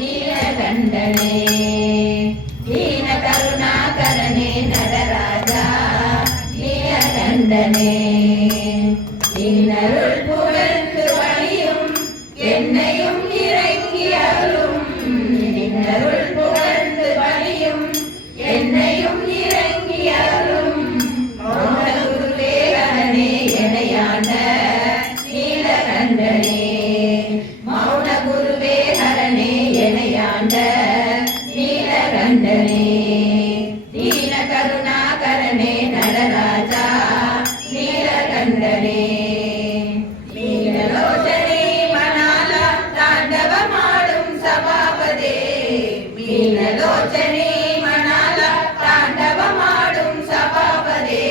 நீலகண்டனே தீன கருணாகரனே நடராஜா நீலகண்டனே இன்னருள் நீலகண்டனே தீன கருணாகரனே நடராஜா நீலகண்டனே. நீலலோச்சனே மணால தாண்டவமாடும் சபாபதே. நீலலோச்சனே மணால தாண்டவமாடும் சபாபதே.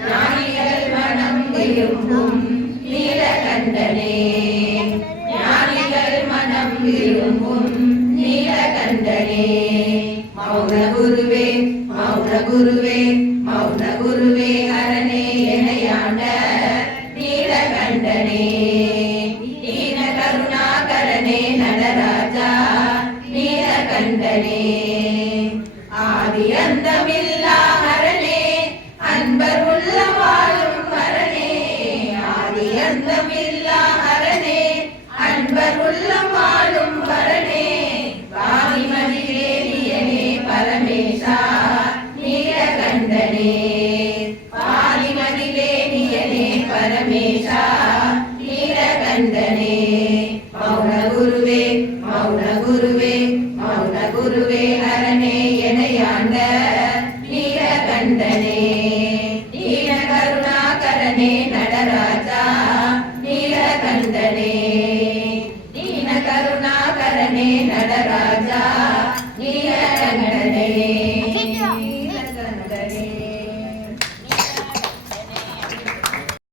ஞானிகள் மனம் விரும்பும் நீலகண்டனே. ஞானிகள் மனம் விரும்பும் குருவே மௌன குருவே மௌன குருவே அரணே எனையாண்ட நீலகண்டனே. நீல கருணாகரனே நடராஜா நீலகண்டனே. ஆதி அந்தமில்லா அரணே அன்பர் உள்ள வாழும் ஹரணே ஆதி அந்தமில்லா அரணே அன்பர் உள்ள பாதிமதிவேலியனே பரமேசா நீலகண்டனே. மௌன குருவே மௌன குருவே மௌன குருவே ஹரணே எனையாண்ட நீலகண்டனே. நீல